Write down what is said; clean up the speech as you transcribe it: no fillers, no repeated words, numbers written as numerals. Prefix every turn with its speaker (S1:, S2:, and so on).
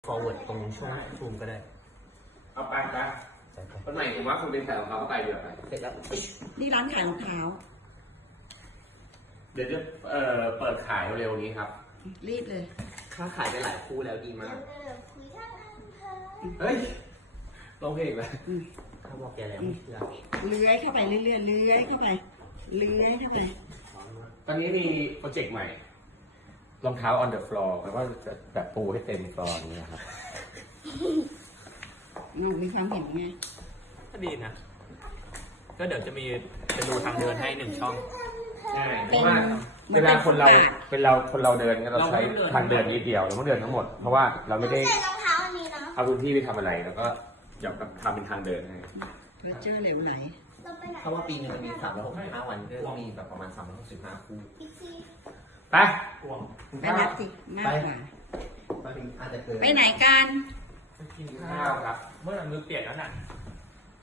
S1: forward ตรงช่วงซูมก็ได้
S2: เอาไปคนใหม่ผมว่าคุณเป็นใส่รองเท้าเข้าไปเดี๋ยวไป
S1: เสร็จแล้ว
S3: นี่ร้านขายรองเท้า
S2: เดี๋ยวจะเปิดขายเร็วๆนี้ครับ
S3: รีบเลย
S1: ค่าขายได้หลายคู่แล้วดีมาก
S2: เฮ้ยร้องเพลงเลย
S1: เขาบอกแกแล้วไม่เชื่อ
S3: เลื้อยเข้าไปเรื่อยๆเลื้อยเข้าไปเลื้อยเข้าไป
S2: ตอนนี้มีโปรเจกต์ใหม่รองเท้า on the floor แล้วก็จะแบบปูให้เต็มฟลอร์นี้ครับ
S3: น้องมีความเห็นไง
S1: ก็ดีนะก็เดี๋ยวจะดูทางเดินให้1 ช่อง
S2: เพราะว่าเวลาคนเราเดินเราใช้ทางเดินนิดเดียวเราต้องเดินทั้งหมดเพราะว่าเราไม่ได้เอาพื้นที่ไปทำอะไรแล้วก็อยากทำเป็นทางเดินให้
S3: เจอเหลวไหน
S1: เพราะว่าปีนึงมันมี365 วันก็ต้องมีแบบประมาณ365 คู่
S2: ไป
S3: นับสิมากกว่า
S1: อาจจะเกิน
S3: ไปไหนกัน
S2: กินข้าวครับ
S1: เมื่อมือเปียกแล้วน่ะ